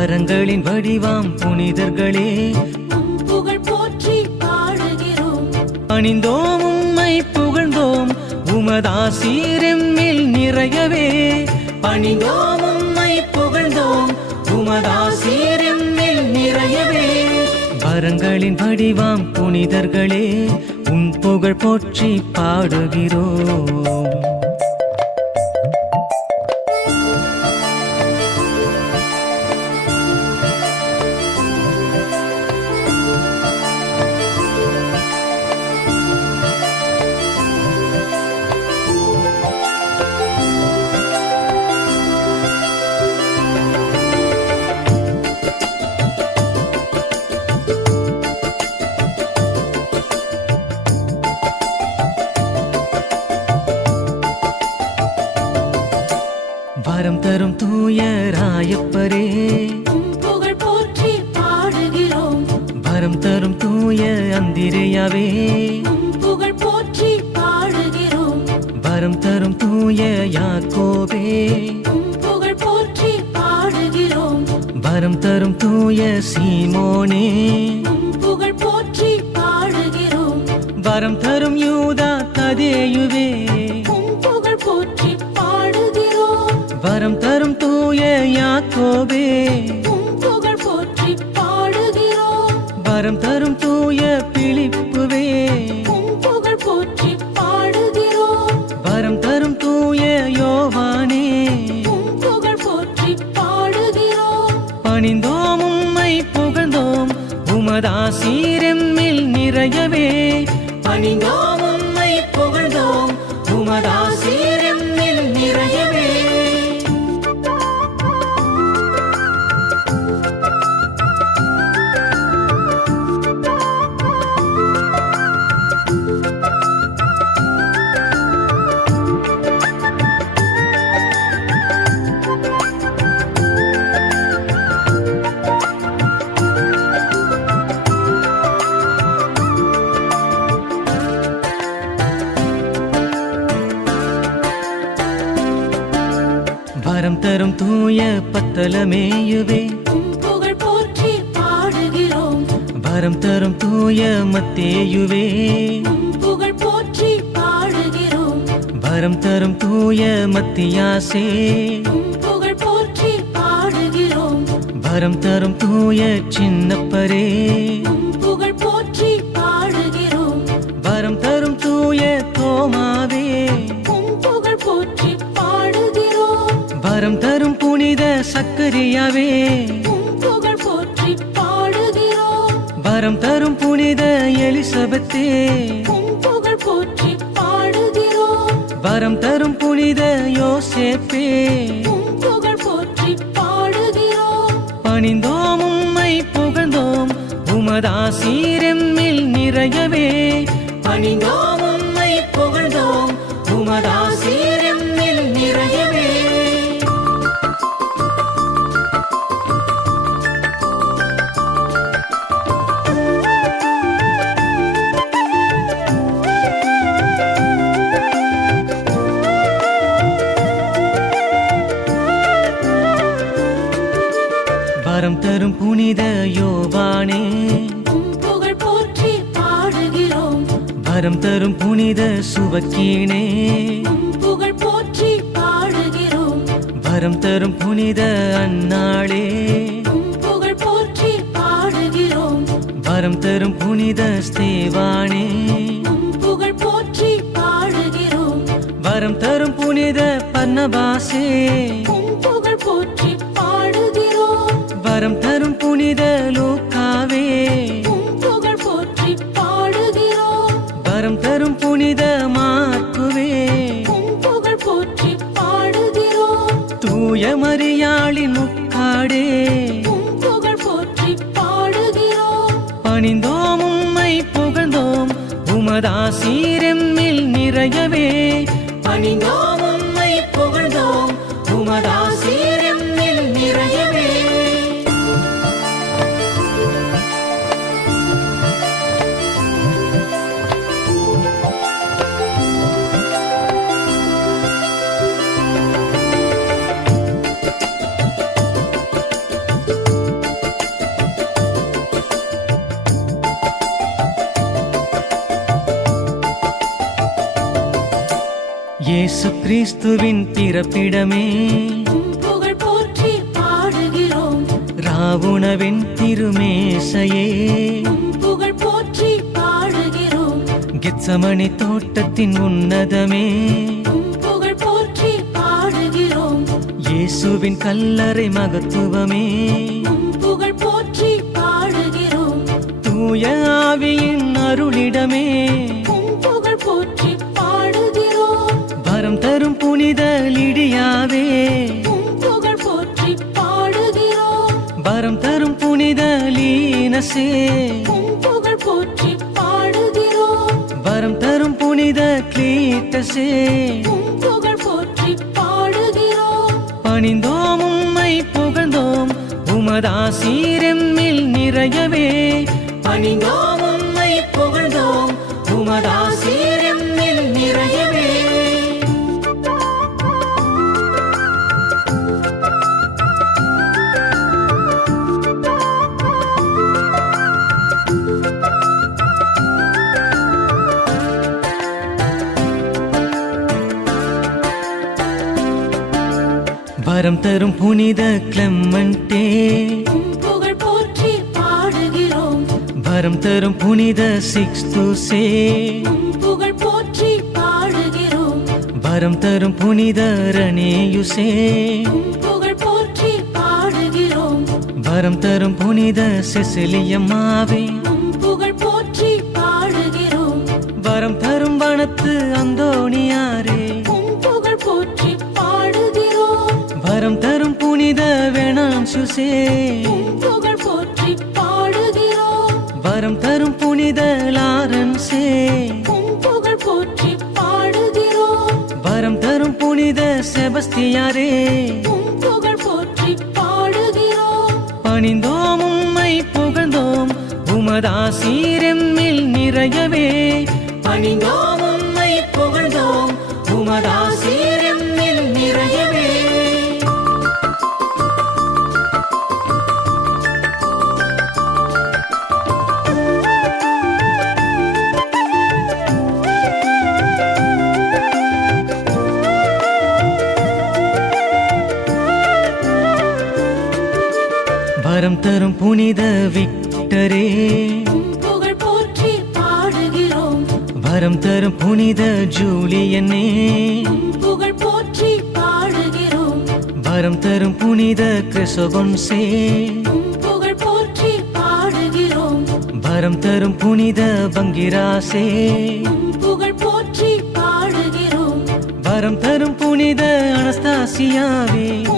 வரங்களின் வடிவாம் புனிதர்களே. புகழ் போற்றி பாடுகிறோம். அணிந்தோம் உம்மை புகழ்ந்தோம். உமதாசீரெம்மில் நிறையவே. பணிந்தோம் உம்மை புகழ்ந்தோம். உமதாசீரெம்மில் நிறையவே. வரங்களின் வடிவாம் புனிதர்களே. உன் புகழ் போற்றி பாடுகிறோம். தூய யாக்கோபே புகழ் போற்றி பாடுகிறோம். வரம் தரும் தூய சீமோனே. புகழ் போற்றி பாடுகிறோம். வரம் தரும் யூதா ததேயுவே புகழ் போற்றி பாடுகிறோம். வரம் தரும் தூய யாக்கோபே. புகழ் போற்றி பாடுகிறோம். வரம் தரும் தூய பணிந்தோம் உம்மை புகழ்ந்தோம். உமதாசீரெம்மில் நிறையவே. பணிந்தோம் உம்மை புகழ்ந்தோம். உமதாசீரெம்மில் தரும் தூய பத்தலமேயுவே. புகழ் போற்றி பாடுகிறோம். வரம் தரும் தூய மத்தேயுவே. புகழ் போற்றி பாடுகிறோம். வரம் தரும் தூய மத்தியாசே. புகழ் போற்றி பாடுகிறோம். வரம் தரும் தூய சின்னப்பரே. புகழ் போற்றி பாடுகிறோம். வரம் தரும் தூய தோமாவே வரம் தரும் புனித சக்கரியாவே. புகழ் போற்றி பாடுகிறோம். வரம் தரும் புனித எலிசபெத்தே. புகழ் போற்றி பாடுகிறோம். வரம் தரும் புனித யோசேப்பே. புகழ் போற்றி பாடுகிறோம். பணிந்தோம் உம்மை புகழ்ந்தோம். உமதாசீரெம்மில் நிறையவே. பணிந்தோம் உம்மை புகழ்ந்தோம். உமதாசீரெம்மில் புனித சுவக்கீனே உம் புகழ் போற்றி பாடுகிறோம். வரம் தரும் புனித அன்னாளே. புகழ் போற்றி பாடுகிறோம். வரம் தரும் புனித ஸ்தேவானே. புகழ் போற்றி பாடுகிறோம். வரம் தரும் புனித பன்னபாசே புகழ் போற்றி பாடுகிறோம். வரம் தரும் புனித லூக்காவே. புகழ் போற்றி பாடுகிறோம். வரம் தரும் புனித இயேசு கிறிஸ்துவின் பிறப்பிடமே. ராவுணவின் திருமேசையே. புகழ் போற்றி பாடுகிறோம். கெத்சமணி தோட்டத்தின் உன்னதமே. புகழ் போற்றி பாடுகிறோம். இயேசுவின் கல்லறை மகத்துவமே. புகழ் போற்றி பாடுகிறோம். தூய ஆவியின் அருளிடமே. புகழ் போற்றி பாடுகிறோம். வரம் தரும் புனித லிடியாவே. உம் புகழ் போற்றி பாடுகிறோம். வரம் தரும் புனித கிளீட்டசே புகழ் போற்றி பாடுகிறோம். பணிந்தோம் உம்மை புகழ்ந்தோம். உமதாசீரெம்மில் நிறையவே. பணிந்தோம் உம்மை புகழ்ந்தோம். உமதாசீரெம்மில் தரும் புனித கிளம்மண்டே புகழ் போற்றி பாடுகிறோம். வரம் தரும் புனித சிக்ஸ்துசே உம் புகழ் போற்றி பாடுகிறோம். வரம் தரும் புனித ரணேயுசே புகழ் போற்றி பாடுகிறோம். வரம் தரும் புனித செசிலியம்மாவே புகழ் போற்றி பாடுகிறோம். வரம் தரும் வனத்து அந்தோணியாரே உம் புகழ் போற்றி பாடுகிறோம். வரம் தரும் புனித லாரன்சே புகழ் போற்றி பாடுகிறோம். வரம் தரும் புனித செபஸ்தியாரே. புகழ் போற்றி பாடுகிறோம். பணிந்தோம் உம்மை புகழ்ந்தோம். உமதாசீரெம்மில் நிறையவே. பணிந்தோம் உம்மை புகழ்ந்தோம். உமதாசீரெம்மில் வரம் தரும் புனித விக்டரே. புகழ் போற்றி பாடுகிறோம். வரம் தரும் புனித ஜூலியனே. புகழ் போற்றி பாடுகிறோம். வரம் தரும் புனித கிறிஸ்தவன்சே உம் புகழ் போற்றி பாடுகிறோம். வரம் தரும் புனித பங்கிராசே. புகழ் போற்றி பாடுகிறோம். வரம் தரும் புனித அனஸ்தாசியாவே.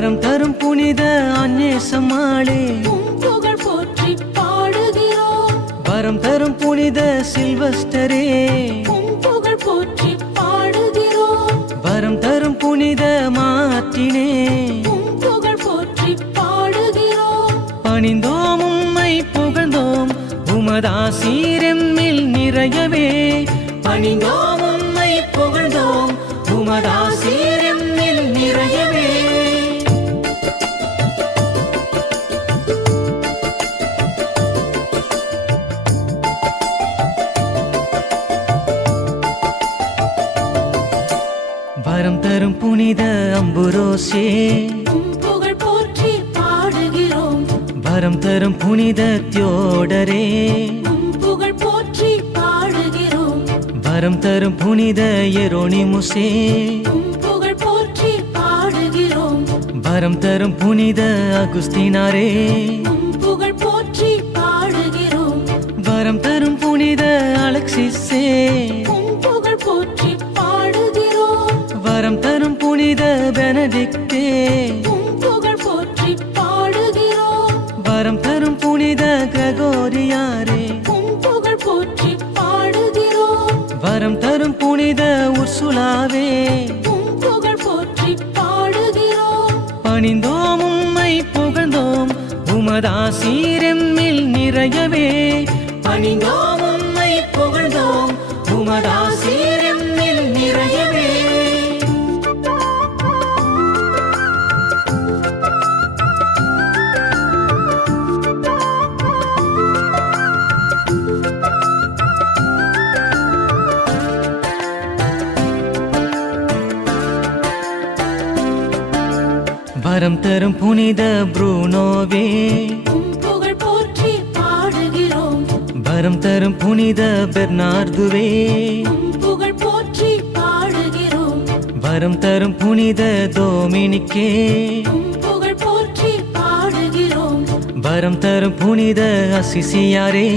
வரம் தரும் புனித அன்னேசமாளே உம் புகழ் போற்றி பாடுகிறோம். வரம் தரும் புனித சில்வஸ்டரே. புகழ் போற்றி பாடுகிறோம். வரம் தரும் புனித மாற்றினே உம் புகழ் போற்றி பாடுகிறோம். பணிந்தோம் உம்மை புகழ்ந்தோம். உமதாசீரெம்மில் நிறையவே. பணிந்தோம் உம்மை புகழ்ந்தோம். உமதாசீரெம்மில் புனித அம்புரோசே. புகழ் போற்றி பாடுகிறோம். வரம் தரும் புனித தியோடரே. புகழ் போற்றி பாடுகிறோம். வரம் தரும் புனித எரோனிமுசே. புகழ் போற்றி பாடுகிறோம். வரம் தரும் புனித அகுஸ்தினாரே. புகழ் போற்றி பாடுகிறோம். வரம் தரும் புனித அலெக்சிஸே. உம் புகழ் போற்றி பாடுகிறோம். வரம் தரும் புனித கிரகோரியாரே உம் புகழ் போற்றி பாடுகிறோம். வரம் தரும் புனித உர்சுலாவே. புகழ் போற்றி பாடுகிறோம். பணிந்தோம் உம்மை புகழ்ந்தோம். உமதாசீரெம்மில் நிறையவே. பணிந்தோம் உம்மை புகழ்ந்தோம். உமதாசீரெம்மில் வரம் தரும் புனித புரூனோவே. புகழ் போற்றி பாடுகிறோம். வரம் தரும் புனித பெர்னார்துவே. புகழ் போற்றி பாடுகிறோம். வரம் தரும் புனித டோமினிக்கே உம் புகழ் போற்றி பாடுகிறோம். வரம் தரும் புனித அசிசியாரே.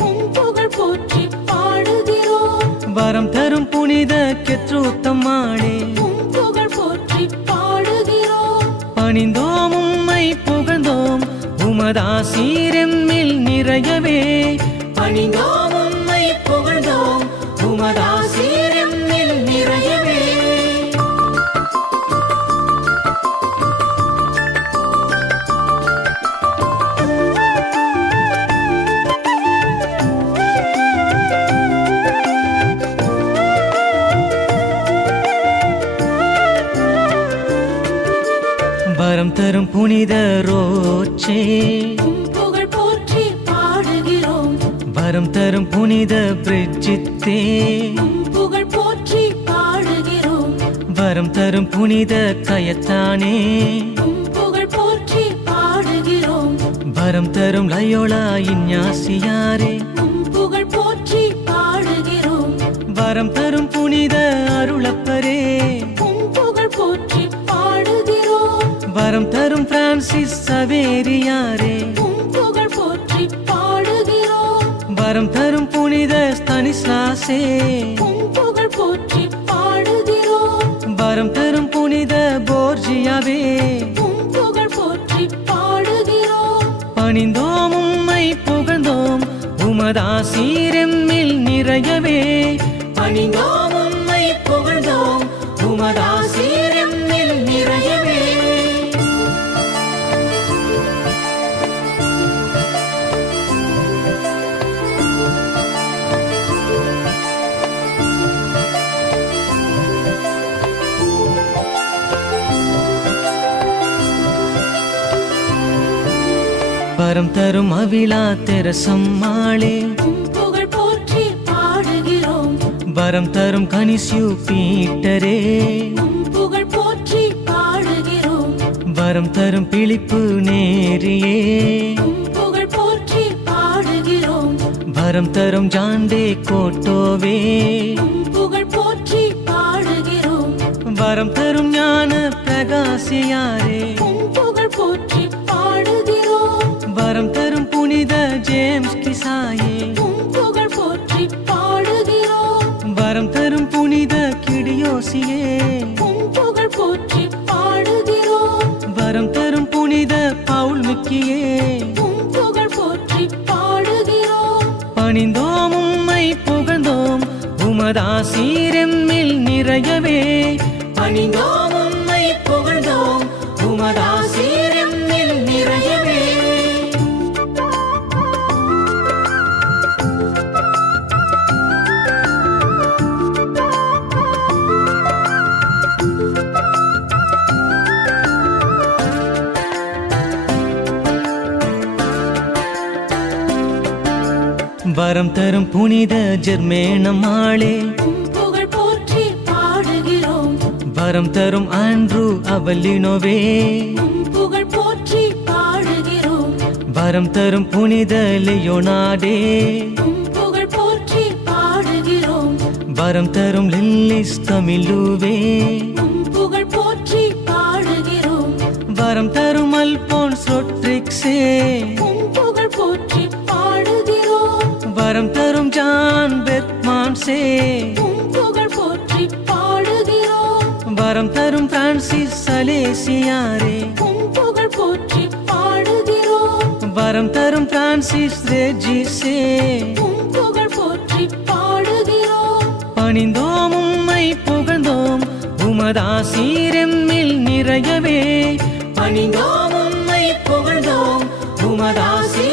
உம் புகழ் போற்றி பாடுகிறோம் வரம் தரும் புனித கெத்ரூத்தம்மாளே உம் புகழ் போற்றி பாடுகிறோம் பணிந்தோம் உம்மை புகழ்ந்தோம். உமதாசீரெம்மில் நிறையவே. பணிந்தோம் உம்மை புகழ்ந்தோம். உமதாசீரெம்மில் தரும் புனித ரோச்சே. உம் புகழ் போற்றி பாடுகிறோம். வரம் தரும் புனித பிரிஜித்தே உம் புகழ் போற்றி பாடுகிறோம். வரம் தரும் புனித கயத்தானே. புகழ் போற்றி பாடுகிறோம். வரம் தரும் லயோலா இஞ்ஞாசியாரே உம் புகழ் போற்றி பாடுகிறோம். வரம் தரும் புனித அருளப்பரே. வரம் தரும் பிரான்சிஸ் சவேரியாரே. புகழ் போற்றி பாடுகிறோம். வரம் தரும் புனித ஸ்தனிஸ்லாசே. புகழ் போற்றி பாடுகிறோம். வரம் தரும் புனித போர்ஜியாவே. புகழ் போற்றி பாடுகிறோம். பணிந்தோம் உம்மை புகழ்ந்தோம். உமதாசீரெம்மில் நிறையவே. வரம் தரும் அவிழா தெரசம்மாளே புகழ் போற்றி பாடுகிறோம். வரம் தரும் கனிசியு பீட்டரே. புகழ் போற்றி பாடுகிறோம். வரம் தரும் பிழிப்பு நேரியே. புகழ் போற்றி பாடுகிறோம். வரம் தரும் ஜாண்டே கோட்டோவே. புகழ் போற்றி பாடுகிறோம். வரம் தரும் ஞான பிரகாசியாரே. உம் புகழ் போற்றி பாடுகிறோம். பணிந்தோம் உம்மை புகழ்ந்தோம். உமதாசீரெம்மில் நிறையவே. பணிந்தோம் வரம் தரும் புனித ஜெர்மேனமாளே உம் புகழ் போற்றி பாடுகிறோம். வரம் தரும் ஆண்ட்ரூ அவலினோவே புகழ் போற்றி பாடுகிறோம். வரம் தரும் புனித லியோனாடே. புகழ் போற்றி பாடுகிறோம். வரம் தரும் லில்லிஸ் தமிழுவே. புகழ் போற்றி பாடுகிறோம். வரம் தரும் அல்போன் சொட்ரிக்ஸே ஜான் பெத்மான்சே புகழ் போற்றி பாடுகிறோம். வரம் தரும் பிரான்சிஸ் சலேசியாரே. புகழ் போற்றி பாடுகிறோம். வரம் தரும் பிரான்சிஸ் ரெஜிசே புகழ் போற்றி பாடுகிறோம். பணிந்தோம் உம்மை புகழ்ந்தோம். உமதாசீரெம்மில் நிறையவே. பணிந்தோம் உம்மை புகழ்ந்தோம். உமதாசீரெம்மில்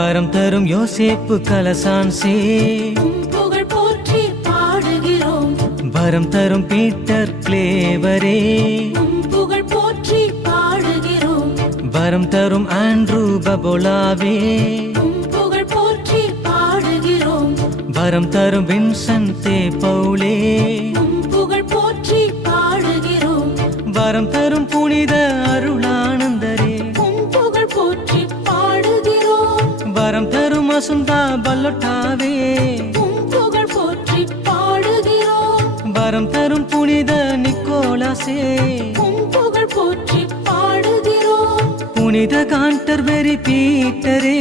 தரும் யோசேப்பு கலசான்சே புகழ் போற்றி பாடுகிறோம். வரம் தரும் பீட்டர் கிளேவரே. புகழ் போற்றி பாடுகிறோம். வரம் தரும் ஆண்ட்ரூ பபோலாவே. புகழ் போற்றி பாடுகிறோம். வரம் தரும் வின்சன்தே பவுலே. உம் புகழ் போற்றி பாடுகிறோம். வரம் தரும் புனித அருளானந்தரே அசுந்தா பல்லொட்டாவே. புகழ் போற்றி பாடுகிறோம். வரம் தரும் புனித நிக்கோலாசே புகழ் போற்றி பாடுகிறோம். புனித காண்டர்பெரி பீட்டரே.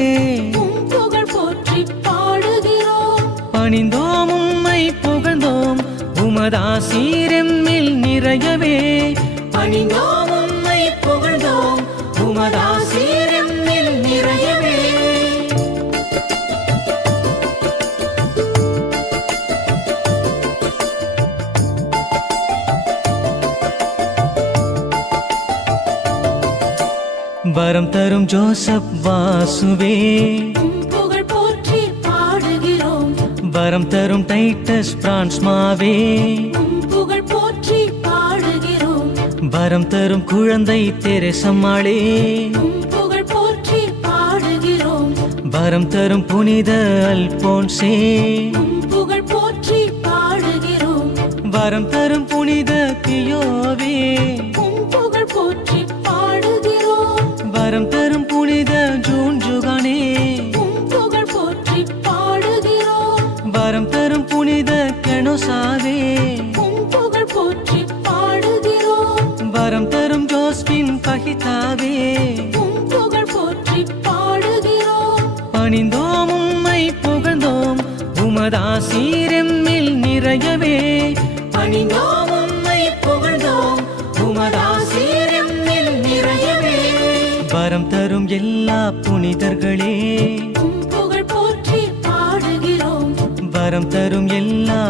புகழ் போற்றி பாடுகிறோம். பணிந்தோம் உம்மை புகழ்ந்தோம். உமதாசீரெம்மில் நிறையவே. பணிந்தோம் உம்மை புகழ்ந்தோம். உமதாசீரெம்மில் வரம் தரும் ஜோசப் வாசுவே. புகழ் போற்றி பாடுகிறோம். வரம் தரும் டைட்டஸ் பிரான்ஸ் மாவே உம் புகழ் போற்றி பாடுகிறோம். வரம் தரும் குழந்தை தெரசம்மாளே. புகழ் போற்றி பாடுகிறோம். வரம் தரும் புனித அல்போன்சே. புகழ் போற்றி பாடுகிறோம். வரம் தரும் புனித பியோவே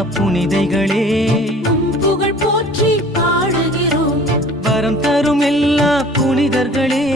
புனிதைகளே. புகழ் போற்றி பாடுகிறோம். வரம் தரும் எல்லா புனிதர்களே.